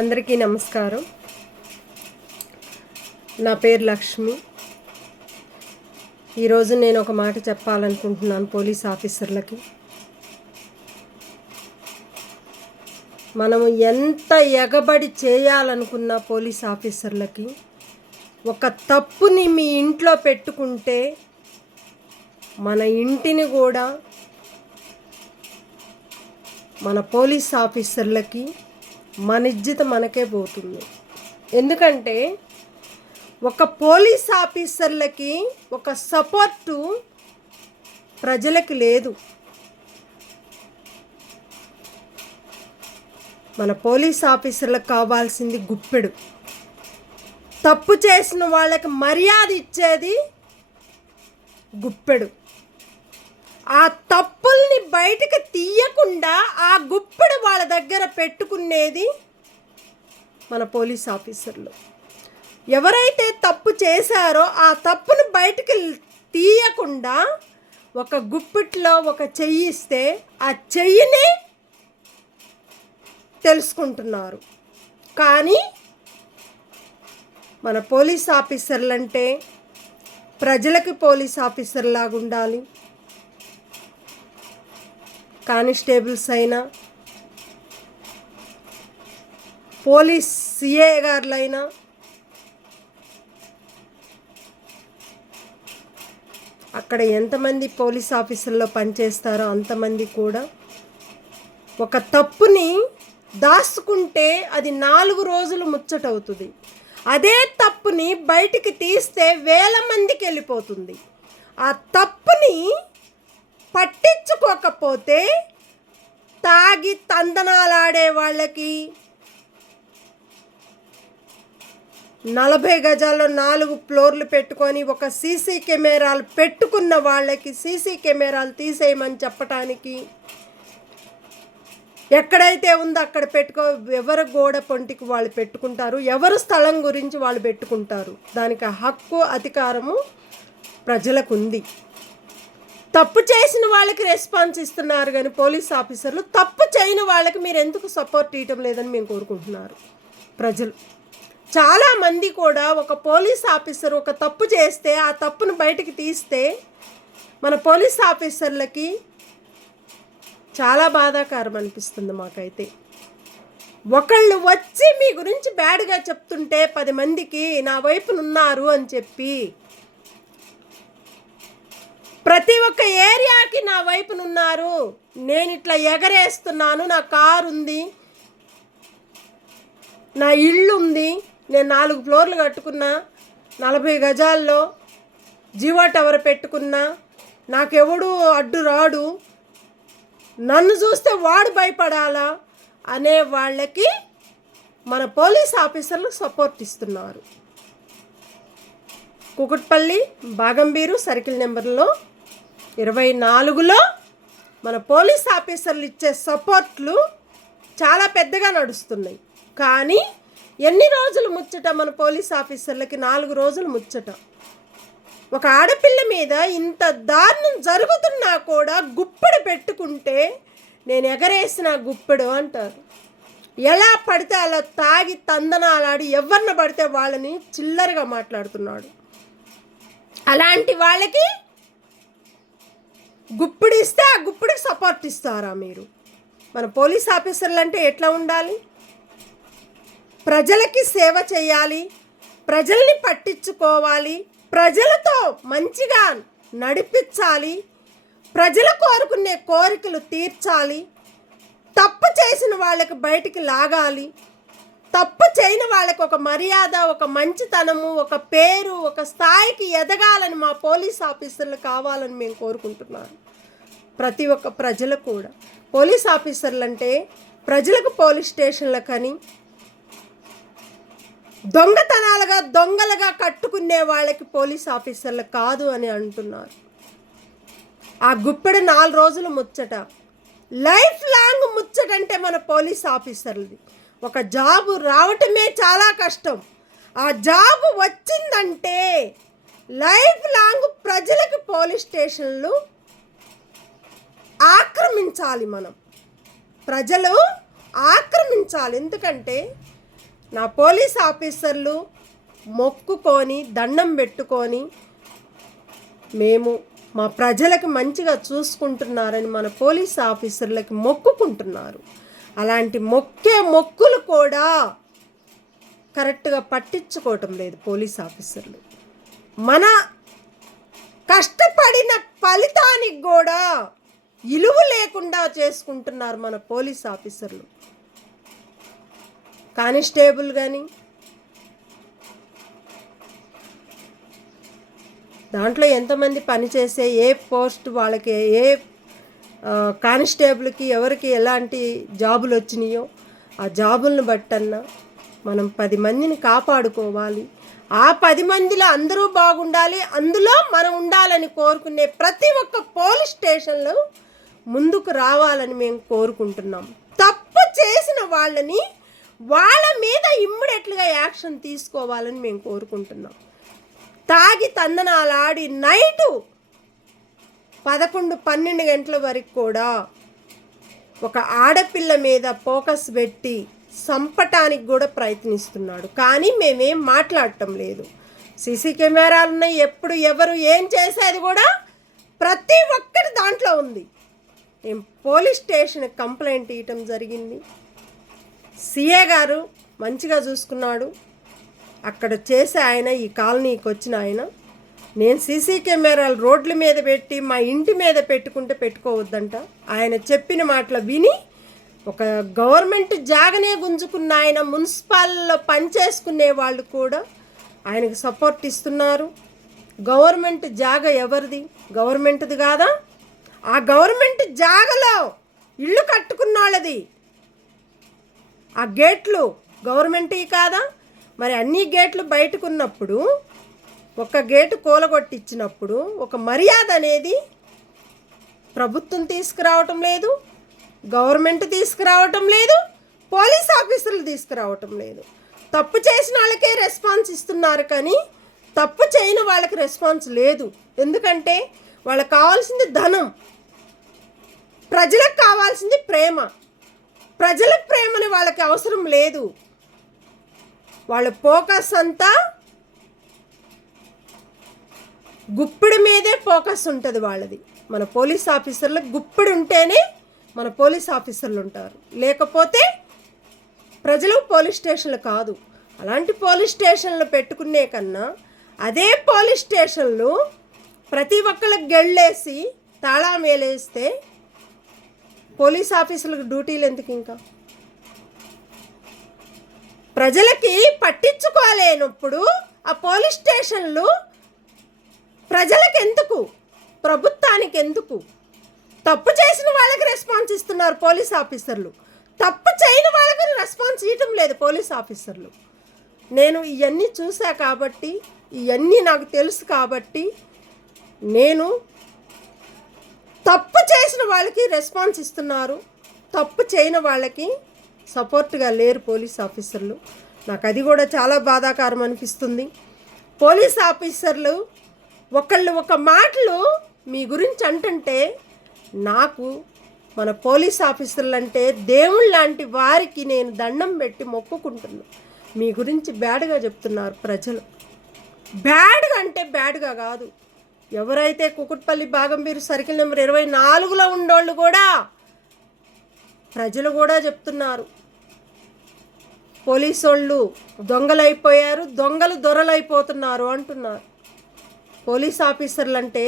అందరికీ నమస్కారం. నా పేరు లక్ష్మి. ఈరోజు నేను ఒక మాట చెప్పాలనుకుంటున్నాను పోలీస్ ఆఫీసర్లకి. మనము ఎంత ఎగబడి చేయాలనుకున్న పోలీస్ ఆఫీసర్లకి ఒక తప్పుని మీ ఇంట్లో పెట్టుకుంటే మన ఇంటిని కూడా మన పోలీస్ ఆఫీసర్లకి మన ఇజ్జత మనకే పోతుంది. ఎందుకంటే ఒక పోలీస్ ఆఫీసర్లకి ఒక సపోర్టు ప్రజలకి లేదు. మన పోలీస్ ఆఫీసర్లకు కావాల్సింది గుప్పెడు. తప్పు చేసిన వాళ్ళకి మర్యాద ఇచ్చేది గుప్పెడు. ఆ తప్పుల్ని బయటకు తీయకుండా ఆ గుప్పెడు వాళ్ళ దగ్గర పెట్టుకునేది మన పోలీస్ ఆఫీసర్లు. ఎవరైతే తప్పు చేశారో ఆ తప్పును బయటకు తీయకుండా ఒక గుప్పిట్లో ఒక చెయ్యి ఇస్తే ఆ చెయ్యిని తెలుసుకుంటున్నారు. కానీ మన పోలీస్ ఆఫీసర్లు అంటే ప్రజలకి పోలీస్ ఆఫీసర్ లాగా ఉండాలి. కానిస్టేబుల్స్ అయినా, పోలీస్ సిఏ గారులైనా, అక్కడ ఎంతమంది పోలీస్ ఆఫీసర్లో పనిచేస్తారో అంతమంది కూడా ఒక తప్పుని దాచుకుంటే అది 4 రోజులు ముచ్చటవుతుంది. అదే తప్పుని బయటికి తీస్తే 1000 మందికి వెళ్ళిపోతుంది. ఆ తప్పుని పట్టించుకోకపోతే తాగి తందనాలాడే వాళ్ళకి 40 గజాల్లో 4 ఫ్లోర్లు పెట్టుకొని ఒక సీసీ కెమెరాలు పెట్టుకున్న వాళ్ళకి సీసీ కెమెరాలు తీసేయమని చెప్పటానికి ఎక్కడైతే ఉందో అక్కడ ఎవరు గోడ పొంటికి వాళ్ళు పెట్టుకుంటారు, ఎవరు స్థలం గురించి వాళ్ళు పెట్టుకుంటారు. దానికి హక్కు అధికారము ప్రజలకు ఉంది. తప్పు చేసిన వాళ్ళకి రెస్పాన్స్ ఇస్తున్నారు కానీ పోలీస్ ఆఫీసర్లు తప్పు చేయని వాళ్ళకి మీరు ఎందుకు సపోర్ట్ ఇవ్వటం లేదని మేము కోరుకుంటున్నారు ప్రజలు. చాలామంది కూడా ఒక పోలీస్ ఆఫీసర్ ఒక తప్పు చేస్తే ఆ తప్పును బయటికి తీస్తే మన పోలీస్ ఆఫీసర్లకి చాలా బాధాకరం అనిపిస్తుంది మాకైతే. ఒకళ్ళు వచ్చి మీ గురించి బ్యాడ్గా చెప్తుంటే 10 మందికి నా వైపునున్నారు అని చెప్పి ప్రతి ఒక్క ఏరియాకి నా వైపునున్నారు, నేను ఇట్లా ఎగరేస్తున్నాను, నా కారు ఉంది, నా ఇల్లు ఉంది, నేను 4 ఫ్లోర్లు కట్టుకున్నా, 40 గజాల్లో జియో టవర్ పెట్టుకున్నా, నాకెవడు అడ్డు రాడు, నన్ను చూస్తే వాడు భయపడాలా అనే వాళ్ళకి మన పోలీస్ ఆఫీసర్లు సపోర్ట్ ఇస్తున్నారు. కుకుట్పల్లి బాగంబీరు సర్కిల్ నెంబర్లో 24లో మన పోలీస్ ఆఫీసర్లు ఇచ్చే సపోర్ట్లు చాలా పెద్దగా నడుస్తున్నాయి. కానీ ఎన్ని రోజులు ముచ్చట మన పోలీస్ ఆఫీసర్లకి? 4 రోజులు ముచ్చట. ఒక ఆడపిల్ల మీద ఇంత దారుణం జరుగుతున్నా కూడా గుప్పెడు పెట్టుకుంటే నేను ఎగరేసిన గుప్పెడు అంటారు. ఎలా పడితే అలా తాగి తందనాలాడి ఎవరిని పడితే వాళ్ళని చిల్లరగా మాట్లాడుతున్నాడు. అలాంటి వాళ్ళకి గుప్పిడి ఇస్తే ఆ గుప్పిడికి సపోర్ట్ ఇస్తారా మీరు? మన పోలీస్ ఆఫీసర్లు అంటే ఎట్లా ఉండాలి? ప్రజలకి సేవ చేయాలి, ప్రజల్ని పట్టించుకోవాలి, ప్రజలతో మంచిగా నడిపించాలి, ప్రజలు కోరుకునే కోరికలు తీర్చాలి, తప్పు చేసిన వాళ్ళకి బయటికి లాగాలి, తప్పు చేయని వాళ్ళకి ఒక మర్యాద, ఒక మంచితనము, ఒక పేరు, ఒక స్థాయికి ఎదగాలని మా పోలీస్ ఆఫీసర్లు కావాలని మేము కోరుకుంటున్నాను. ప్రతి ఒక్క ప్రజలు కూడా పోలీస్ ఆఫీసర్లు అంటే ప్రజలకు పోలీస్ స్టేషన్లకని దొంగలుగా కట్టుకునే వాళ్ళకి పోలీస్ ఆఫీసర్లు కాదు అని అంటున్నారు. ఆ గుప్పెడు 4 రోజులు ముచ్చట, లైఫ్ లాంగ్ ముచ్చటంటే మన పోలీస్ ఆఫీసర్లది. ఒక జాబు రావటమే చాలా కష్టం. ఆ జాబు వచ్చిందంటే లైఫ్ లాంగ్ ప్రజలకు పోలీస్ స్టేషన్లు ఆక్రమించాలి. మనం ప్రజలు ఆక్రమించాలి. ఎందుకంటే నా పోలీస్ ఆఫీసర్లు మొక్కుకొని దండం పెట్టుకొని మేము మా ప్రజలకు మంచిగా చూసుకుంటున్నారని మన పోలీస్ ఆఫీసర్లకి మొక్కుకుంటున్నారు. అలాంటి మొక్కులు కూడా కరెక్ట్గా పట్టించుకోవటం లేదు పోలీస్ ఆఫీసర్లు. మన కష్టపడిన ఫలితానికి కూడా విలువ లేకుండా చేసుకుంటున్నారు మన పోలీస్ ఆఫీసర్లు. కానిస్టేబుల్ కానీ దాంట్లో ఎంతమంది పనిచేసే ఏ పోస్ట్ వాళ్ళకి ఏ కానిస్టేబుల్కి ఎవరికి ఎలాంటి జాబులు వచ్చినాయో ఆ జాబులను బట్టన్నా మనం 10 మందిని కాపాడుకోవాలి. ఆ 10 మందిలో అందరూ బాగుండాలి, అందులో మనం ఉండాలని కోరుకునే ప్రతి ఒక్క పోలీస్ స్టేషన్లో ముందుకు రావాలని మేము కోరుకుంటున్నాం. తప్పు చేసిన వాళ్ళని వాళ్ళ మీద ఇమ్మీడియట్గా యాక్షన్ తీసుకోవాలని మేము కోరుకుంటున్నాం. తాగి తందనాలాడి నైటు 11-12 గంటల వరకు కూడా ఒక ఆడపిల్ల మీద ఫోకస్ పెట్టి చంపటానికి కూడా ప్రయత్నిస్తున్నాడు. కానీ మేమేం మాట్లాడటం లేదు. సీసీ కెమెరాలు ఉన్నాయి, ఎప్పుడు ఎవరు ఏం చేసేది కూడా ప్రతి ఒక్కటి దాంట్లో ఉంది. మేము పోలీస్ స్టేషన్కి కంప్లైంట్ ఇవ్వటం జరిగింది. సిఏ గారు మంచిగా చూసుకున్నాడు. అక్కడ చేసే ఆయన, ఈ కాలనీకి వచ్చిన ఆయన, నేను సీసీ కెమెరాలు రోడ్ల మీద పెట్టి మా ఇంటి మీద పెట్టుకుంటే పెట్టుకోవద్దంట. ఆయన చెప్పిన మాటలు విని ఒక గవర్నమెంట్ జాగనే గుంజుకున్న ఆయన మున్సిపాల్లో పనిచేసుకునే వాళ్ళు కూడా ఆయనకు సపోర్ట్ ఇస్తున్నారు. గవర్నమెంట్ జాగ ఎవరిది? గవర్నమెంట్ది కాదా? ఆ గవర్నమెంట్ జాగలో ఇల్లు కట్టుకున్న వాళ్ళది. ఆ గేట్లు గవర్నమెంట్వి కాదా? మరి అన్ని గేట్లు బయటకున్నప్పుడు ఒక గేటు కూలగొట్టించినప్పుడు ఒక మర్యాద అనేది ప్రభుత్వం తీసుకురావటం లేదు, గవర్నమెంట్ తీసుకురావటం లేదు, పోలీస్ ఆఫీసర్లు తీసుకురావటం లేదు. తప్పు చేసిన వాళ్ళకే రెస్పాన్స్ ఇస్తున్నారు కానీ తప్పు చేయని వాళ్ళకి రెస్పాన్స్ లేదు. ఎందుకంటే వాళ్ళకి కావాల్సింది ధనం, ప్రజలకు కావాల్సింది ప్రేమ. ప్రజలకు ప్రేమని వాళ్ళకి అవసరం లేదు. వాళ్ళ ఫోకస్ అంతా గుప్పిడి మీదే ఫోకస్ ఉంటుంది వాళ్ళది. మన పోలీస్ ఆఫీసర్లకు గుప్పిడి ఉంటేనే మన పోలీస్ ఆఫీసర్లు ఉంటారు, లేకపోతే ప్రజలు పోలీస్ స్టేషన్లు కాదు. అలాంటి పోలీస్ స్టేషన్లు పెట్టుకునే కన్నా అదే పోలీస్ స్టేషన్లు ప్రతి ఒక్కళ్ళకి గెళ్ళేసి తాళం వేలేస్తే పోలీస్ ఆఫీసర్లకు డ్యూటీలు ఎందుకు? ఇంకా ప్రజలకి పట్టించుకోలేనప్పుడు ఆ పోలీస్ స్టేషన్లు ప్రజలకు ఎందుకు, ప్రభుత్వానికి ఎందుకు? తప్పు చేసిన వాళ్ళకి రెస్పాన్స్ ఇస్తున్నారు పోలీస్ ఆఫీసర్లు, తప్పు చేయని వాళ్ళకి రెస్పాన్స్ ఇవ్వటం లేదు పోలీస్ ఆఫీసర్లు. నేను ఇవన్నీ చూసా కాబట్టి, ఇవన్నీ నాకు తెలుసు కాబట్టి నేను తప్పు చేసిన వాళ్ళకి రెస్పాన్స్ ఇస్తున్నారు, తప్పు చేయని వాళ్ళకి సపోర్ట్గా లేరు పోలీస్ ఆఫీసర్లు. నాకు అది కూడా చాలా బాధాకరం అనిపిస్తుంది. పోలీస్ ఆఫీసర్లు ఒకళ్ళు ఒక మాటలు మీ గురించి అంటుంటే నాకు మన పోలీస్ ఆఫీసర్లు అంటే దేవుళ్ళ లాంటి వారికి నేను దండం పెట్టి మొక్కుకుంటున్నాను. మీ గురించి బ్యాడ్గా చెప్తున్నారు ప్రజలు. బ్యాడ్గా అంటే బ్యాడ్గా కాదు. ఎవరైతే కుకుట్పల్లి బాగంబీరు సర్కిల్ నెంబర్ 24లో ఉండోళ్ళు కూడా ప్రజలు కూడా చెప్తున్నారు, పోలీసు వాళ్ళు దొంగలైపోయారు, దొంగలు దొరలైపోతున్నారు అంటున్నారు. పోలీస్ ఆఫీసర్లు అంటే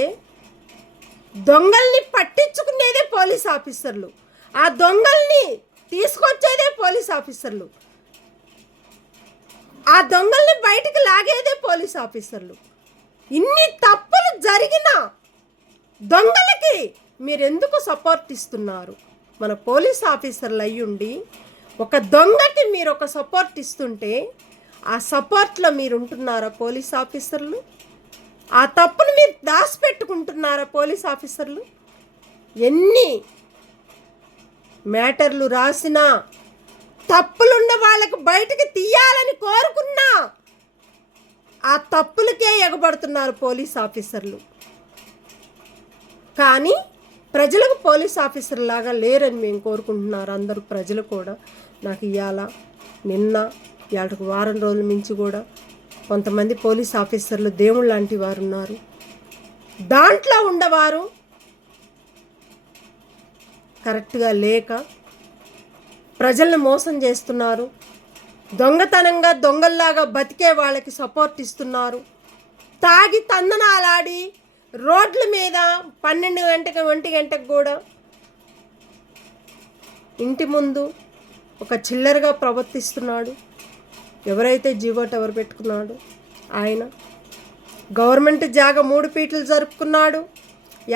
దొంగల్ని పట్టించుకునేదే పోలీస్ ఆఫీసర్లు, ఆ దొంగల్ని తీసుకొచ్చేదే పోలీస్ ఆఫీసర్లు, ఆ దొంగల్ని బయటికి లాగేదే పోలీస్ ఆఫీసర్లు. ఇన్ని తప్పులు జరిగిన దొంగలకి మీరెందుకు సపోర్ట్ ఇస్తున్నారు? మన పోలీస్ ఆఫీసర్లు అయ్యుండి ఒక దొంగకి మీరు ఒక సపోర్ట్ ఇస్తుంటే ఆ సపోర్ట్లో మీరు ఉంటున్నారా పోలీస్ ఆఫీసర్లు? ఆ తప్పును మీరు దాచిపెట్టుకుంటున్నారా పోలీస్ ఆఫీసర్లు? ఎన్ని మ్యాటర్లు రాసినా తప్పులున్న వాళ్ళకు బయటకు తీయాలని కోరుకున్నా ఆ తప్పులకే ఎగబడుతున్నారు పోలీస్ ఆఫీసర్లు. కానీ ప్రజలకు పోలీస్ ఆఫీసర్ లాగా లేరని మేము కోరుకుంటున్నారు అందరూ ప్రజలు కూడా. నాకు ఇవాళ నిన్న ఇవాళకు వారం రోజుల నుంచి కూడా కొంతమంది పోలీస్ ఆఫీసర్లు దేవుళ్ళు లాంటి వారు ఉన్నారు. దాంట్లో ఉండవారు కరెక్ట్గా లేక ప్రజల్ని మోసం చేస్తున్నారు. దొంగతనంగా దొంగల్లాగా బతికే వాళ్ళకి సపోర్ట్ ఇస్తున్నారు. తాగి తందనాలాడి రోడ్ల మీద 12 గంటకి 1 గంటకు కూడా ఇంటి ముందు ఒక చిల్లరగా ప్రవర్తిస్తున్నాడు. ఎవరైతే జీవో టవర్ పెట్టుకున్నాడు ఆయన గవర్నమెంట్ జాగా 3 ఫీట్లు జరుపుకున్నాడు.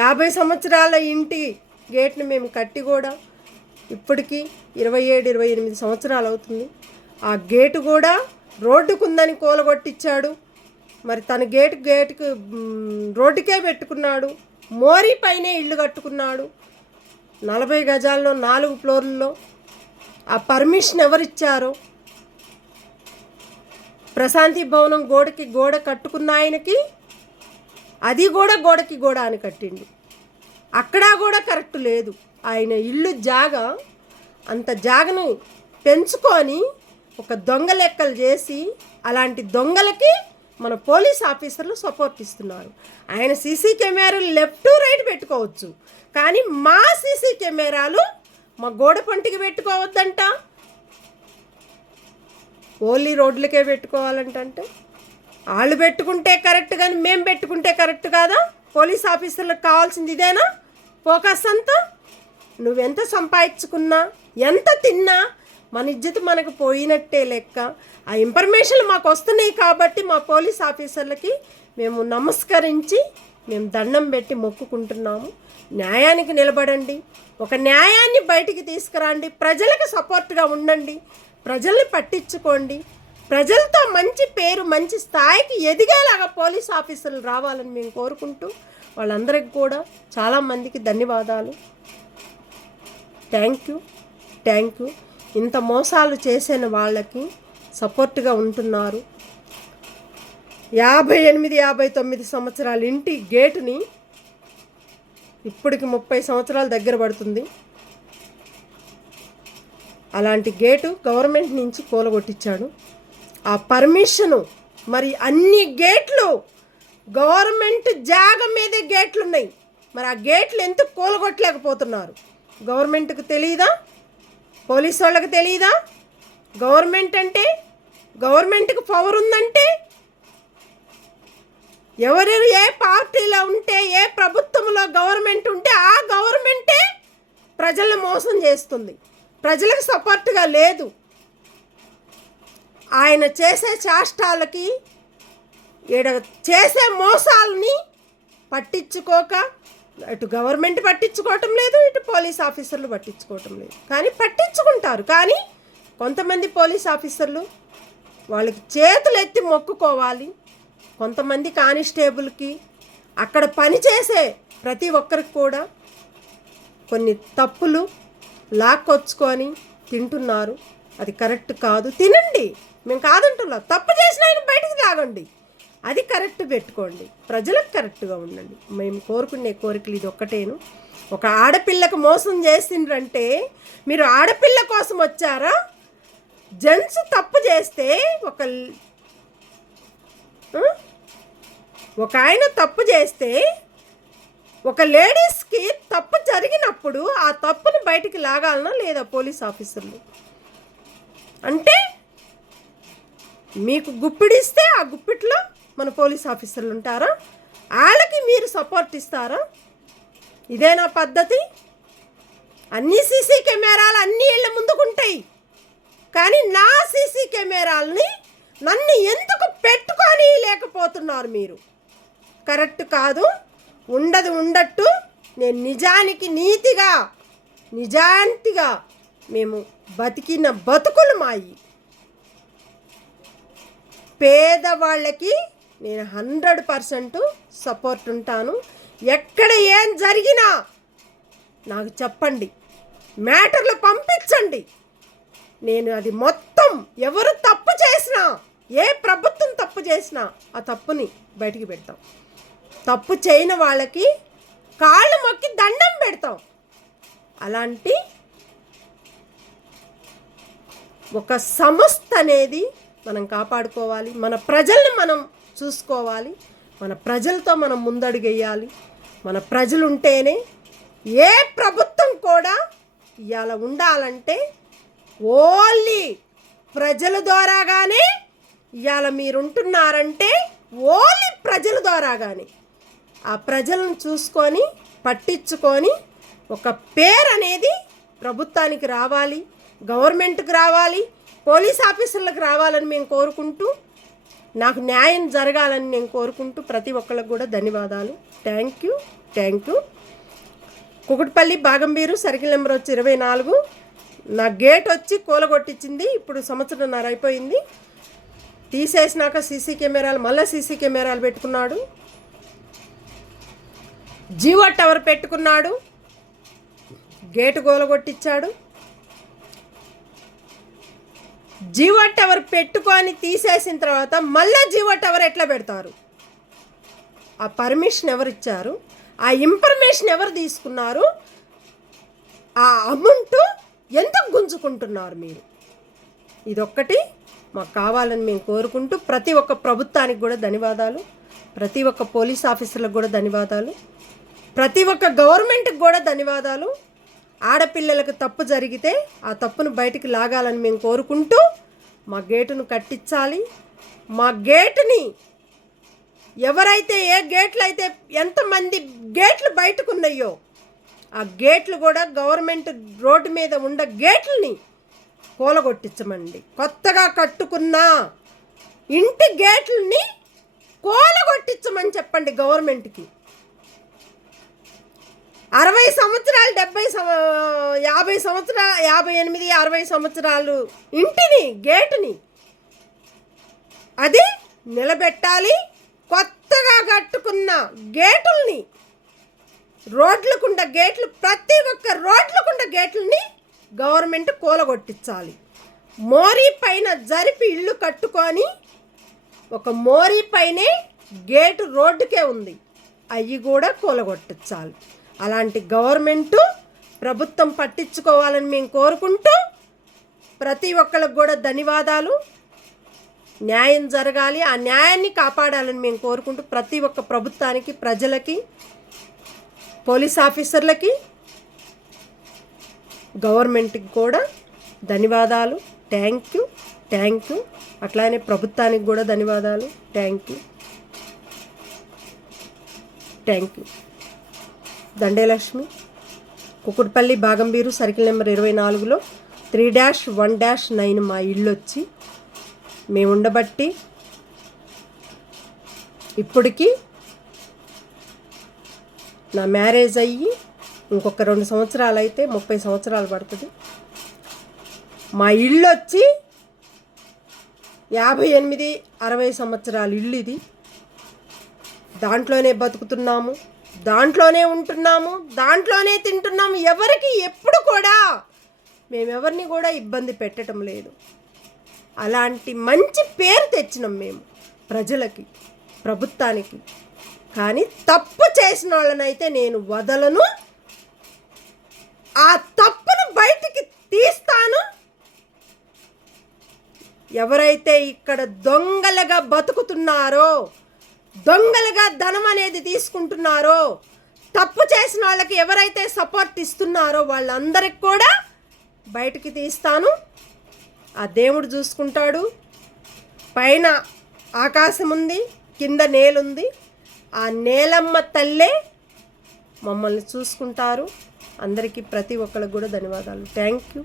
50 సంవత్సరాల ఇంటి గేట్ని మేము కట్టి కూడా ఇప్పటికీ 27-28 సంవత్సరాలు అవుతుంది. ఆ గేటు కూడా రోడ్డుకుందని కూలగొట్టించాడు. మరి తన గేటుకు రోడ్డుకే పెట్టుకున్నాడు. మోరీ పైనే ఇల్లు కట్టుకున్నాడు. 40 గజాల్లో 4 ఫ్లోర్లలో. ఆ పర్మిషన్ ఎవరిచ్చారో? ప్రశాంతి భవనం గోడకి గోడ కట్టుకున్న ఆయనకి అది కూడా గోడకి గోడ అని కట్టిండు. అక్కడ కూడా కరెక్ట్ లేదు. ఆయన ఇల్లు జాగా అంత జాగను పెంచుకొని ఒక దొంగ లెక్కలు చేసి అలాంటి దొంగలకి మన పోలీస్ ఆఫీసర్లు సపోర్ట్ ఇస్తున్నారు. ఆయన సీసీ కెమెరాలు లెఫ్ట్ రైట్ పెట్టుకోవచ్చు, కానీ మా సీసీ కెమెరాలు మా గోడ పంటికి పెట్టుకోవద్దంట. ఓన్లీ రోడ్లకే పెట్టుకోవాలంటే వాళ్ళు పెట్టుకుంటే కరెక్ట్, కానీ మేము పెట్టుకుంటే కరెక్ట్ కాదా? పోలీస్ ఆఫీసర్లకు కావాల్సింది ఇదేనా ఫోకస్ అంతా? నువ్వెంత సంపాదించుకున్నా ఎంత తిన్నా మన ఇజ్జత్ మనకు పోయినట్టే లెక్క. ఆ ఇన్ఫర్మేషన్లు మాకు వస్తున్నాయి కాబట్టి మా పోలీస్ ఆఫీసర్లకి మేము నమస్కరించి మేము దండం పెట్టి మొక్కుకుంటున్నాము. న్యాయానికి నిలబడండి, ఒక న్యాయాన్ని బయటికి తీసుకురండి, ప్రజలకు సపోర్ట్గా ఉండండి, ప్రజల్ని పట్టించుకోండి. ప్రజలతో మంచి పేరు మంచి స్థాయికి ఎదిగేలాగా పోలీస్ ఆఫీసర్లు రావాలని మేము కోరుకుంటూ వాళ్ళందరికీ కూడా చాలామందికి ధన్యవాదాలు. Thank you. ఇంత మోసాలు చేసిన వాళ్ళకి సపోర్ట్గా ఉంటున్నారు. 58-59 సంవత్సరాల ఇంటి గేటుని ఇప్పటికి 30 సంవత్సరాల దగ్గర పడుతుంది. అలాంటి గేటు గవర్నమెంట్ నుంచి కూలగొట్టించాడు. ఆ పర్మిషను మరి అన్ని గేట్లు గవర్నమెంట్ జాగ మీదే గేట్లు ఉన్నాయి. మరి ఆ గేట్లు ఎందుకు కూలగొట్టలేకపోతున్నారు? గవర్నమెంట్కి తెలియదా? పోలీసు వాళ్ళకి తెలియదా? గవర్నమెంట్కి పవర్ ఉందంటే ఎవరెవరు ఏ పార్టీలో ఉంటే ఏ ప్రభుత్వంలో గవర్నమెంట్ ఉంటే ఆ గవర్నమెంటే ప్రజలను మోసం చేస్తుంది. ప్రజలకు సపోర్ట్గా లేదు. ఆయన చేసే చేష్టాలకి చేసే మోసాలని పట్టించుకోక అటు గవర్నమెంట్ పట్టించుకోవటం లేదు, ఇటు పోలీస్ ఆఫీసర్లు పట్టించుకోవటం లేదు. కానీ పట్టించుకుంటారు. కానీ కొంతమంది పోలీస్ ఆఫీసర్లు వాళ్ళకి చేతులు ఎత్తి మొక్కుకోవాలి. కొంతమంది కానిస్టేబుల్కి అక్కడ పనిచేసే ప్రతి ఒక్కరికి కూడా కొన్ని తప్పులు లాక్కొచ్చుకొని తింటున్నారు. అది కరెక్ట్ కాదు. తినండి, మేము కాదంటున్నాం. తప్పు చేసిన ఆయన బయటకు లాగండి, అది కరెక్ట్ పెట్టుకోండి. ప్రజలకు కరెక్ట్గా ఉండండి. మేము కోరుకునే కోరికలు ఇది ఒక్కటేను. ఒక ఆడపిల్లకు మోసం చేసిండ్రంటే మీరు ఆడపిల్ల కోసం వచ్చారా? జెంట్స్ తప్పు చేస్తే ఒక ఆయన తప్పు చేస్తే ఒక లేడీస్కి తప్పు జరిగినప్పుడు ఆ తప్పుని బయటికి లాగాలనా లేదా పోలీస్ ఆఫీసర్లు? అంటే మీకు గుప్పిడిస్తే ఆ గుప్పిట్లో మన పోలీస్ ఆఫీసర్లు ఉంటారా? వాళ్ళకి మీరు సపోర్ట్ ఇస్తారా? ఇదేనా పద్ధతి? అన్ని సీసీ కెమెరాలు అన్ని ఇళ్ళ ముందుకుంటాయి, కానీ నా సీసీ కెమెరాలని నన్ను ఎందుకు పెట్టుకొని లేకపోతున్నారు మీరు? కరెక్ట్ కాదు. ఉండట్టు నేను నిజాంతిగా మేము బతికిన బతుకులు మాయి. పేదవాళ్ళకి నేను 100% సపోర్ట్ ఉంటాను. ఎక్కడ ఏం జరిగినా నాకు చెప్పండి, మ్యాటర్లు పంపించండి. నేను అది మొత్తం ఎవరు తప్పు చేసినా, ఏ ప్రభుత్వం తప్పు చేసినా ఆ తప్పుని బయటికి పెడతాం. తప్పు చేయని వాళ్ళకి కాళ్ళు మొక్కి దండం పెడతాం. అలాంటి ఒక సంస్థ అనేది మనం కాపాడుకోవాలి. మన ప్రజల్ని మనం చూసుకోవాలి. మన ప్రజలతో మనం ముందడుగేయాలి. మన ప్రజలు ఉంటేనే ఏ ప్రభుత్వం కూడా ఇవాళ ఉండాలంటే ఓన్లీ ప్రజల ద్వారాగానే ఇవాళ మీరుంటున్నారంటే ఓన్లీ ప్రజల ద్వారాగానే. ఆ ప్రజలను చూసుకొని పట్టించుకొని ఒక పేరు అనేది ప్రభుత్వానికి రావాలి, గవర్నమెంట్కి రావాలి, పోలీస్ ఆఫీసర్లకు రావాలని మేము కోరుకుంటూ, నాకు న్యాయం జరగాలని నేను కోరుకుంటూ ప్రతి ఒక్కరికి కూడా ధన్యవాదాలు. Thank you. కుకుట్పల్లి బాగంబీరు సర్కిల్ నెంబర్ వచ్చి 24. నా గేట్ వచ్చి కూలగొట్టించింది. ఇప్పుడు సంవత్సరంన్నర అయిపోయింది. తీసేసినాక సీసీ కెమెరాలు, మళ్ళీ సీసీ కెమెరాలు పెట్టుకున్నాడు. జియో టవర్ పెట్టుకున్నాడు. గేటు కూలగొట్టించాడు. జియో టవర్ పెట్టుకొని తీసేసిన తర్వాత మళ్ళీ జియో టవర్ ఎట్లా పెడతారు? ఆ పర్మిషన్ ఎవరు ఇచ్చారు? ఆ ఇన్ఫర్మేషన్ ఎవరు తీసుకున్నారు? ఆ అమౌంట్ ఎందుకు గుంజుకుంటున్నారు మీరు? ఇదొక్కటి మాకు కావాలని మేము కోరుకుంటూ ప్రతి ఒక్క ప్రభుత్వానికి కూడా ధన్యవాదాలు, ప్రతి ఒక్క పోలీస్ ఆఫీసర్లకు కూడా ధన్యవాదాలు, ప్రతి ఒక్క గవర్నమెంట్కి కూడా ధన్యవాదాలు. ఆడపిల్లలకు తప్పు జరిగితే ఆ తప్పును బయటికి లాగాలని మేము కోరుకుంటూ మా గేటును కట్టించాలి. మా గేటుని ఎవరైతే ఏ గేట్లు అయితే ఎంతమంది గేట్లు బయటకు ఉన్నాయో ఆ గేట్లు కూడా గవర్నమెంట్ రోడ్డు మీద ఉన్న గేట్లని కూలగొట్టించమండి. కొత్తగా కట్టుకున్న ఇంటి గేట్లని కూలగొట్టించమని చెప్పండి గవర్నమెంట్కి. 60 సంవత్సరాలు 50 సంవత్సరాలు 58 60 సంవత్సరాలు ఇంటిని గేటుని అది నిలబెట్టాలి. కొత్తగా కట్టుకున్న గేటుల్ని రోడ్లకుండ గేట్లు ప్రతి ఒక్క రోడ్లకుండ గేట్లని గవర్నమెంట్ కూలగొట్టించాలి. మోరీ పైన జరిపి ఇల్లు కట్టుకొని ఒక మోరీ పైనే గేటు రోడ్డుకే ఉంది, అవి కూడా కూలగొట్టించాలి. అలాంటి గవర్నమెంటు ప్రభుత్వం పట్టించుకోవాలని మేము కోరుకుంటూ ప్రతి ఒక్కరికి కూడా ధన్యవాదాలు. న్యాయం జరగాలి, ఆ న్యాయాన్ని కాపాడాలని మేము కోరుకుంటూ ప్రతి ఒక్క ప్రభుత్వానికి, ప్రజలకి, పోలీస్ ఆఫీసర్లకి, గవర్నమెంట్కి కూడా ధన్యవాదాలు. Thank you. అట్లానే ప్రభుత్వానికి కూడా ధన్యవాదాలు. Thank you. దండేలక్ష్మి, కుకుట్పల్లి బాగంబీరు సర్కిల్ నెంబర్ 24లో 3-1-9 మా ఇల్లు వచ్చి మేము ఉండబట్టి ఇప్పటికి నా మ్యారేజ్ అయ్యి ఇంకొక 2 సంవత్సరాలు అయితే 30 సంవత్సరాలు పడుతుంది. మా ఇల్లు వచ్చి 58-60 సంవత్సరాల ఇల్లు ఇది. దాంట్లోనే బతుకుతున్నాము, దాంట్లోనే ఉంటున్నాము, దాంట్లోనే తింటున్నాము. ఎవరికి ఎప్పుడు కూడా మేమెవరిని కూడా ఇబ్బంది పెట్టడం లేదు. అలాంటి మంచి పేరు తెచ్చినాం మేము ప్రజలకి, ప్రభుత్వానికి. కానీ తప్పు చేసిన వాళ్ళనైతే నేను వదలను. ఆ తప్పును బయటికి తీస్తాను. ఎవరైతే ఇక్కడ దొంగలుగా బతుకుతున్నారో, దొంగలుగా ధనం అనేది తీసుకుంటున్నారో, తప్పు చేసిన వాళ్ళకి ఎవరైతే సపోర్ట్ ఇస్తున్నారో వాళ్ళందరికి కూడా బయటికి తీస్తాను. ఆ దేవుడు చూసుకుంటాడు. పైన ఆకాశం ఉంది, కింద నేలుంది. ఆ నేలమ్మ తల్లే మమ్మల్ని చూసుకుంటారు. అందరికీ ప్రతి ఒక్కరికి కూడా ధన్యవాదాలు. Thank you.